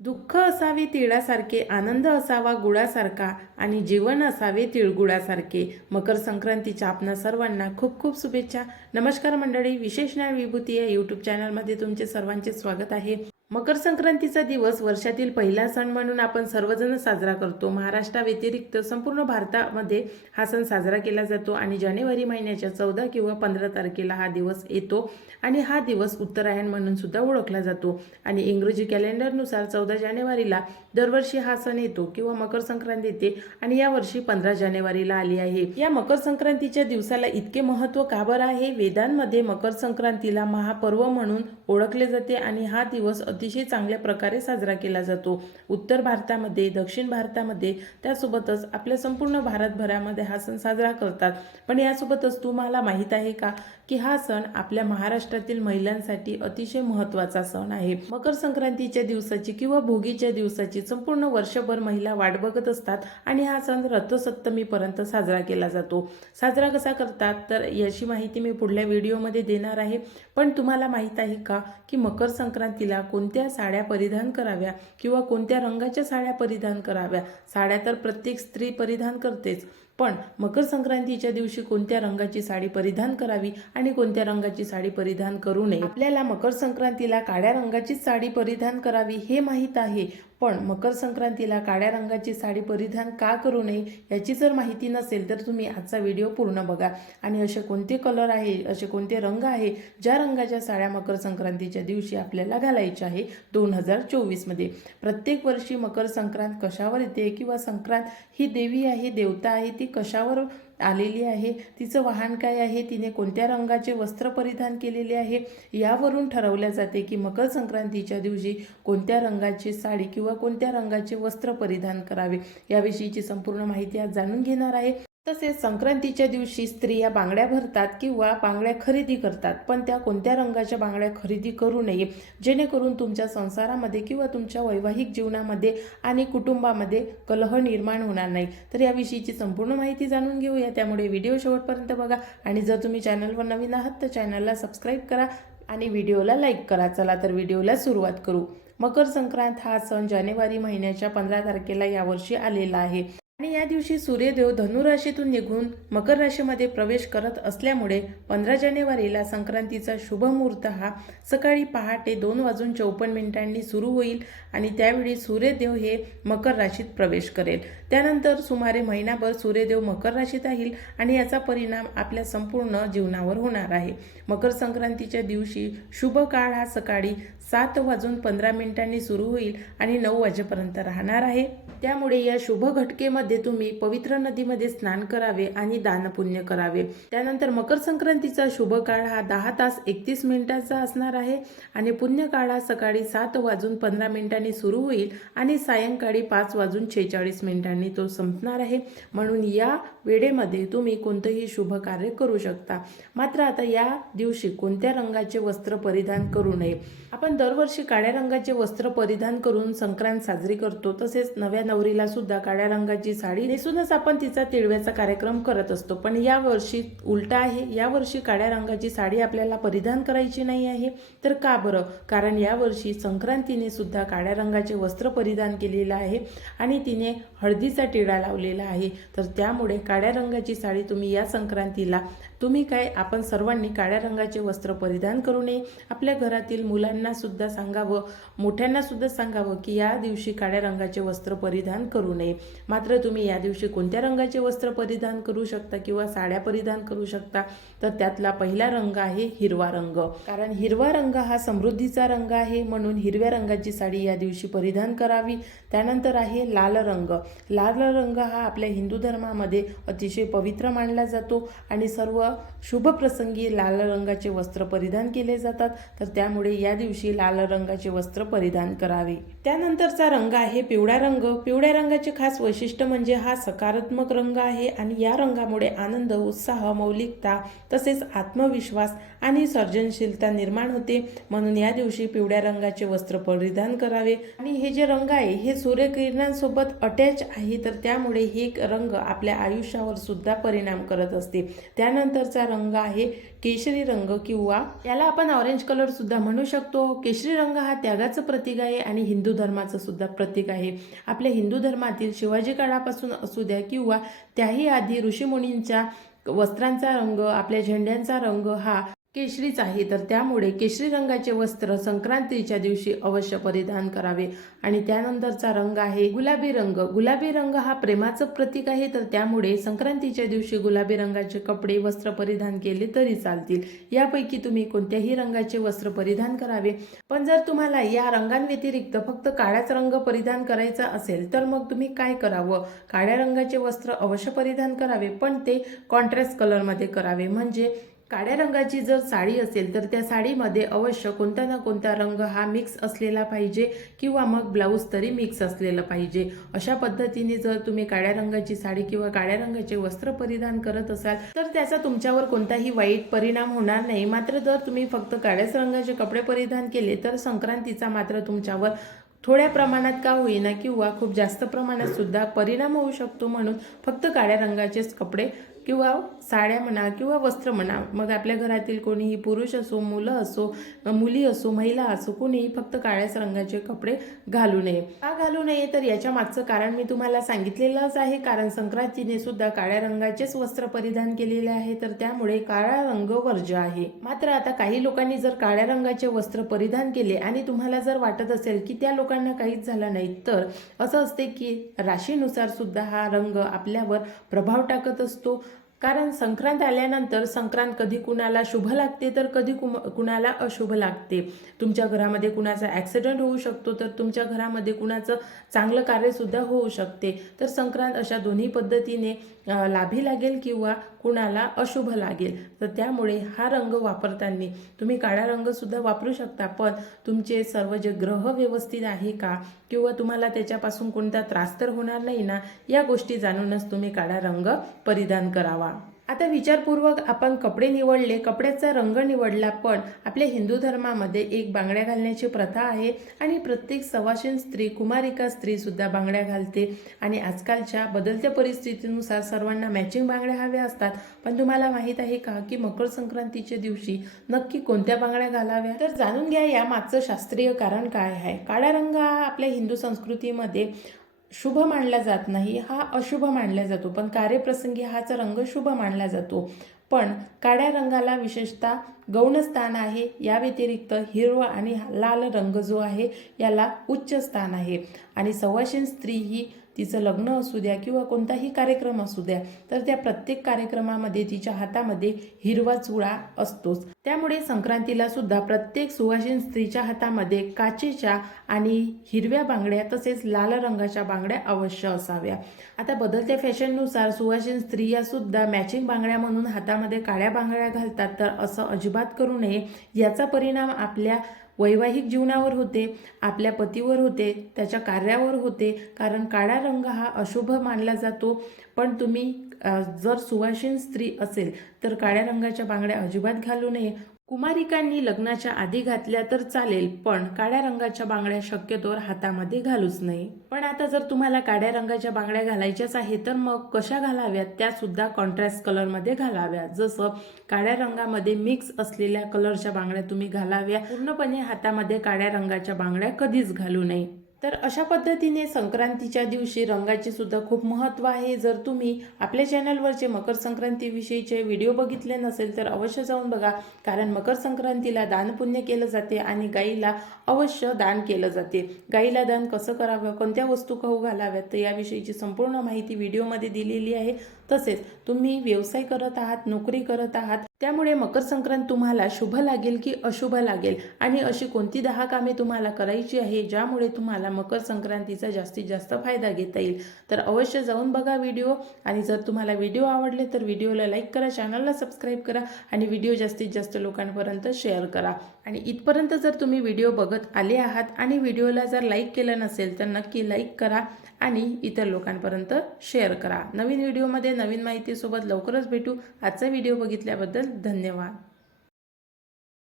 दुःख असावे तिळासारखे आनंद असावा गुळासारखा आणि जीवन असावे तिळगुळासारखे. मकर संक्रांतीच्या आपणा सर्वांना खूप खूप शुभेच्छा. नमस्कार मंडळी विशेष न्याय विभूती या यूट्यूब चॅनलमध्ये तुमचे सर्वांचे स्वागत आहे. मकर संक्रांतीचा दिवस वर्षातील पहिला सण म्हणून आपण सर्वजण साजरा करतो. महाराष्ट्राव्यतिरिक्त संपूर्ण भारतामध्ये हा सण साजरा केला जातो आणि जानेवारी महिन्याच्या चौदा किंवा पंधरा तारखेला हा दिवस येतो आणि हा दिवस उत्तरायण म्हणून सुद्धा ओळखला जातो. आणि इंग्रजी कॅलेंडरनुसार चौदा जानेवारीला दरवर्षी हा सण येतो किंवा मकर संक्रांत येते आणि यावर्षी पंधरा जानेवारीला आली आहे. या मकर संक्रांतीच्या दिवसाला इतके महत्त्व का बरं आहे? वेदांमध्ये मकर संक्रांतीला महापर्व म्हणून ओळखले जाते आणि हा दिवस अतिशय चांगल्या प्रकारे साजरा केला जातो. उत्तर भारतामध्ये दक्षिण भारतामध्ये त्यासोबतच आपल्या संपूर्ण भारतभरामध्ये हा सण साजरा करतात. पण यासोबतच तुम्हाला माहीत आहे का की हा सण आपल्या महाराष्ट्रातील महिलांसाठी अतिशय महत्त्वाचा सण आहे. मकर संक्रांतीच्या दिवसाची किंवा भोगीच्या दिवसाची संपूर्ण वर्षभर महिला वाट बघत असतात आणि हा सण रथसप्तमीपर्यंत साजरा केला जातो. साजरा कसा करतात तर याची माहिती मी पुढल्या व्हिडिओमध्ये देणार आहे. पण तुम्हाला माहीत आहे का की मकर संक्रांतीला कोण कोणत्या साड्या परिधान कराव्या किंवा कोणत्या रंगाच्या साड्या परिधान कराव्या? साड्या तर प्रत्येक स्त्री परिधान करतेच. पण मकर संक्रांतीच्या दिवशी कोणत्या रंगाची साडी परिधान करावी आणि कोणत्या रंगाची साडी परिधान करू नये? आपल्याला मकर संक्रांतीला काळ्या रंगाचीच साडी परिधान करावी हे माहीत आहे. पण मकर संक्रांतीला काळ्या रंगाची साडी परिधान का करू नये याची जर माहिती नसेल तर तुम्ही आजचा व्हिडिओ पूर्ण बघा. आणि असे कोणते कलर आहे असे कोणते रंग आहे ज्या रंगाच्या साड्या मकर संक्रांतीच्या दिवशी आपल्याला घालायच्या आहे दोन हजार चोवीसमध्ये प्रत्येक वर्षी मकर संक्रांत कशावर येते किंवा संक्रांत ही देवी आहे देवता आहे ती कशावर आलेली आहे. तिचं वाहन काय आहे? तिने कोणत्या रंगाचे वस्त्र परिधान केलेले आहे? यावरून ठरवल्या जाते की मकर संक्रांतीच्या दिवशी कोणत्या रंगाची साडी किंवा कोणत्या रंगाचे वस्त्र परिधान करावे? याविषयीची संपूर्ण माहिती आज जाणून घेणार आहे. तसेच संक्रांतीच्या दिवशी स्त्रिया बांगड्या भरतात किंवा बांगड्या खरेदी करतात पण त्या कोणत्या रंगाच्या बांगड्या खरेदी करू नये जेणेकरून तुमच्या संसारामध्ये किंवा तुमच्या वैवाहिक जीवनामध्ये आणि कुटुंबामध्ये कलह निर्माण होणार नाही. तर याविषयीची संपूर्ण माहिती जाणून घेऊया. त्यामुळे व्हिडिओ शेवटपर्यंत बघा आणि जर तुम्ही चॅनलवर नवीन आहात तर चॅनलला सबस्क्राईब करा आणि व्हिडिओला लाईक करा. चला तर व्हिडिओला सुरुवात करू. मकर संक्रांत हा सण जानेवारी महिन्याच्या पंधरा तारखेला यावर्षी आलेला आहे. आणि या दिवशी सूर्यदेव धनुराशीतून निघून मकर राशीमध्ये प्रवेश करत असल्यामुळे पंधरा जानेवारीला संक्रांतीचा शुभ मुहूर्त हा सकाळी पहाटे दोन वाजून चौपन्न मिनिटांनी सुरू होईल आणि त्यावेळी सूर्यदेव हे मकर राशीत प्रवेश करेल. त्यानंतर सुमारे महिनाभर सूर्यदेव मकर राशीत राहील आणि याचा परिणाम आपल्या संपूर्ण जीवनावर होणार आहे. मकर संक्रांतीच्या दिवशी शुभ काळ हा सकाळी सात वाजून पंधरा मिनिटांनी सुरू होईल आणि नऊ वाजेपर्यंत राहणार आहे. त्यामुळे या शुभ घटकेमध्ये तुम्ही पवित्र नदीमध्ये स्नान करावे आणि दानपुण्य करावे. त्यानंतर मकर संक्रांतीचा शुभ काळ हा दहा तास एकतीस मिनिटाचा असणार आहे आणि पुण्य काळ हा सकाळी सात वाजून पंधरा मिनिटांनी सुरू होईल आणि सायंकाळी पाच वाजून छेचाळीस मिनिटांनी तो संपणार आहे. म्हणून या वेळेमध्ये तुम्ही कोणतंही शुभ कार्य करू शकता. मात्र आता या दिवशी कोणत्या रंगाचे वस्त्र परिधान करू नये? आपण दरवर्षी काळ्या रंगाचे वस्त्र परिधान करून संक्रांत साजरी करतो. तसेच नव्या नवरीला सुद्धा काळ्या रंगाची साडी नेसूनच आपण तिचा तिळव्याचा कार्यक्रम करत असतो. पण या वर्षी उलट आहे. या वर्षी काळ्या रंगाची साडी आपल्याला परिधान करायची नाही आहे. तर का बरं? कारण या वर्षी संक्रांतीने सुद्धा काळ्या रंगाचे वस्त्र परिधान केलेलं आहे आणि तिने हळदीचा टिळा लावलेला आहे. तर त्यामुळे काळ्या रंगाची साडी तुम्ही या संक्रांतीला तुम्ही काय आपण सर्वांनी काळ्या रंगाचे वस्त्र परिधान करू नये? आपल्या घरातील मुलांना सुद्धा सांगावं मोठ्यांना सुद्धा सांगावं की या दिवशी काळ्या रंगाचे वस्त्र परिधान करू नये. मात्र तुम्ही या दिवशी कोणत्या रंगाचे वस्त्र परिधान करू शकता किंवा साड्या परिधान करू शकता? तर त्यातला पहिला रंग आहे हिरवा रंग. कारण हिरवा रंग हा समृद्धीचा रंग आहे म्हणून हिरव्या रंगाची साडी या दिवशी परिधान करावी. त्यानंतर आहे लाल रंग. लाल रंग हा आपल्या हिंदू धर्मामध्ये अतिशय पवित्र मानला जातो आणि सर्व शुभ प्रसंगी लाल रंगाचे वस्त्र परिधान केले जातात. तर त्यामुळे या दिवशी लाल रंगाचे वस्त्र परिधान करावे. त्यानंतरचा रंग आहे पिवळा रंग. पिवळ्या रंगाचे खास वैशिष्ट्य म्हणजे हा सकारात्मक रंग आहे आणि या रंगामुळे आनंद उत्साह मौलिकता तसेच आत्मविश्वास आणि सर्जनशीलता निर्माण होते. म्हणून या दिवशी पिवळ्या रंगाचे वस्त्र परिधान करावे. आणि हे जे रंग आहे हे सूर्यकिरणांसोबत अटॅच आहे तर त्यामुळे हे रंग आपल्या आयुष्यावर सुद्धा परिणाम करत असते. त्यानंतरचा रंग आहे केशरी रंग किंवा याला आपण ऑरेंज कलर सुद्धा म्हणू शकतो. केशरी रंग हा त्यागाचं प्रतीक आहे आणि हिंदू धर्माचं सुद्धा प्रतीक आहे. आपल्या हिंदू धर्मातील शिवाजी काळापासून असू द्या किंवा त्याही आधी ऋषीमुनींच्या वस्त्रांचा रंग आपल्या झेंड्यांचा रंग हा केशरीच आहे. तर त्यामुळे केशरी रंगाचे वस्त्र संक्रांतीच्या दिवशी अवश्य परिधान करावे. आणि त्यानंतरचा रंग आहे गुलाबी रंग. गुलाबी रंग हा प्रेमाचं प्रतीक आहे. तर त्यामुळे संक्रांतीच्या दिवशी गुलाबी रंगाचे कपडे वस्त्र परिधान केले तरी चालतील. यापैकी तुम्ही कोणत्याही रंगाचे वस्त्र परिधान करावे. पण जर तुम्हाला या रंगांव्यतिरिक्त फक्त काळ्याच रंग परिधान करायचा असेल तर मग तुम्ही काय करावं? काळ्या रंगाचे वस्त्र अवश्य परिधान करावे. पण ते कॉन्ट्रास्ट कलरमध्ये करावे. म्हणजे काळ्या रंगाची जर साडी असेल तर त्या साडीमध्ये अवश्य कोणता ना कोणता रंग हा मिक्स असलेला पाहिजे किंवा मग ब्लाऊज तरी मिक्स असलेलं पाहिजे. अशा पद्धतीने जर तुम्ही काळ्या रंगाची साडी किंवा काळ्या रंगाचे वस्त्र परिधान करत असाल तर त्याचा तुमच्यावर कोणताही वाईट परिणाम होणार नाही. मात्र जर तुम्ही फक्त काळ्याच रंगाचे कपडे परिधान केले तर संक्रांतीचा मात्र तुमच्यावर थोड्या प्रमाणात का होईना किंवा खूप जास्त प्रमाणात सुद्धा परिणाम होऊ शकतो म्हणून फक्त काळ्या रंगाचेच कपडे किंवा साड्या म्हणा किंवा वस्त्र म्हणा मग आपल्या घरातील कोणीही पुरुष असो मुलं असो मुली असो महिला असो कोणीही फक्त काळ्याच रंगाचे कपडे घालू नये. का घालू नये तर याच्या मागचं कारण मी तुम्हाला सांगितलेलंच आहे. कारण संक्रांतीने सुद्धा काळ्या रंगाचेच वस्त्र परिधान केलेले आहे तर त्यामुळे काळा रंग वर्ज्य आहे. मात्र आता काही लोकांनी जर काळ्या रंगाचे वस्त्र परिधान केले आणि तुम्हाला जर वाटत असेल की त्या लोकांना काहीच झालं नाही तर असं असते की राशीनुसार सुद्धा हा रंग आपल्यावर प्रभाव टाकत असतो. कारण संक्रांत आल्यानंतर संक्रांत कधी कुणाला शुभ लागते तर कधी कुम कुणाला अशुभ लागते. तुमच्या घरामध्ये कुणाचा ॲक्सिडेंट होऊ शकतो तर तुमच्या घरामध्ये कुणाचं चांगलं कार्यसुद्धा होऊ शकते. तर संक्रांत अशा दोन्ही पद्धतीने लाभी लागेल किंवा कुणाला अशुभ लागेल. तर त्यामुळे हा रंग वापरताना तुम्ही काळा रंगसुद्धा वापरू शकता पण तुमचे सर्व जे ग्रह व्यवस्थित आहे का किंवा तुम्हाला त्याच्यापासून कोणता त्रास तर होणार नाही ना या गोष्टी जाणूनच तुम्ही काळा रंग परिधान करावा. आता विचारपूर्वक आपण कपडे निवडले कपड्याचा रंग निवडला पण आपल्या हिंदू धर्मामध्ये एक बांगड्या घालण्याची प्रथा आहे आणि प्रत्येक सवाशीन स्त्री कुमारिका स्त्रीसुद्धा बांगड्या घालते. आणि आजकालच्या बदलत्या परिस्थितीनुसार सर्वांना मॅचिंग बांगड्या हव्या असतात. पण तुम्हाला माहीत आहे का की मकर संक्रांतीच्या दिवशी नक्की कोणत्या बांगड्या घालाव्या? तर जाणून घ्या या मागचं शास्त्रीय कारण काय आहे. काळा रंग हा आपल्या हिंदू संस्कृतीमध्ये शुभ मानला जात नाही हा अशुभ मानला जातो. पण कार्यप्रसंगी हाच रंग शुभ मानला जातो. पण काळ्या रंगाला विशेषतः गौण स्थान आहे. या व्यतिरिक्त हिरवा आणि लाल रंग जो आहे याला उच्च स्थान आहे. आणि सवाशीन स्त्री ही तिचं लग्न असू द्या किंवा कोणताही कार्यक्रम असू द्या तर त्या प्रत्येक कार्यक्रमामध्ये तिच्या हातामध्ये हिरवा चुळा असतोच. त्यामुळे संक्रांतीला सुद्धा प्रत्येक सुवासिन स्त्रीच्या हातामध्ये काचेच्या आणि हिरव्या बांगड्या तसेच लाल रंगाच्या बांगड्या अवश्य असाव्या. आता बदलत्या फॅशननुसार सुवासिन स्त्रिया सुद्धा मॅचिंग बांगड्या म्हणून हातामध्ये काळ्या बांगड्या घालतात तर असं अजिबात करू नये. याचा परिणाम आपल्या वैवाहिक जीवनावर होते आपल्या पतीवर होते त्याच्या कार्यावर होते. कारण काळा रंग हा अशुभ मानला जातो. पण तुम्ही जर सुवासीन स्त्री असेल तर काळ्या रंगाच्या बांगड्या अजिबात घालू नये. कुमारिकांनी लग्नाच्या आधी घातल्या तर चालेल पण काळ्या रंगाच्या बांगड्या शक्यतोवर हातामध्ये घालूच नाही. पण आता जर तुम्हाला काळ्या रंगाच्या बांगड्या घालायच्याच आहे तर मग कशा घालाव्यात? त्या सुद्धा कॉन्ट्रास्ट कलरमध्ये घालाव्या. जसं काळ्या रंगामध्ये मिक्स असलेल्या कलरच्या बांगड्या तुम्ही घालाव्या. पूर्णपणे हातामध्ये काळ्या रंगाच्या बांगड्या कधीच घालू नये. तर अशा पद्धतीने संक्रांतीच्या दिवशी रंगाचे सुद्धा खूप महत्त्व आहे. जर तुम्ही आपल्या चॅनलवरचे मकर संक्रांतीविषयीचे व्हिडिओ बघितले नसेल तर अवश्य जाऊन बघा कारण मकर संक्रांतीला दानपुण्य केलं जाते आणि गाईला अवश्य दान केलं जाते. गाईला दान कसं करावं कोणत्या वस्तू खाऊ घालाव्यात तर याविषयीची संपूर्ण माहिती व्हिडिओमध्ये दिलेली आहे. तसेच तुम्ही व्यवसाय करत आहात नोकरी करत आहात त्यामुळे मकर संक्रांत तुम्हाला शुभ लागेल की अशुभ लागेल? आणि अशी कोणती दहा कामे तुम्हाला करायची आहे ज्यामुळे तुम्हाला मकर संक्रांतीचा जास्तीत जास्त फायदा घेता येईल? तर अवश्य जाऊन बघा व्हिडिओ. आणि जर तुम्हाला व्हिडिओ आवडले तर व्हिडिओला लाईक करा चॅनलला सबस्क्राईब करा आणि व्हिडिओ जास्तीत जास्त लोकांपर्यंत शेअर करा. आणि इथपर्यंत जर तुम्ही व्हिडिओ बघत आले आहात आणि व्हिडिओला जर लाईक केलं नसेल तर नक्की लाईक करा आणि इतर लोकांपर्यंत शेअर करा. नवीन व्हिडिओमध्ये नवीन माहितीसोबत लवकरच भेटू. आजचा व्हिडिओ बघितल्याबद्दल धन्यवाद.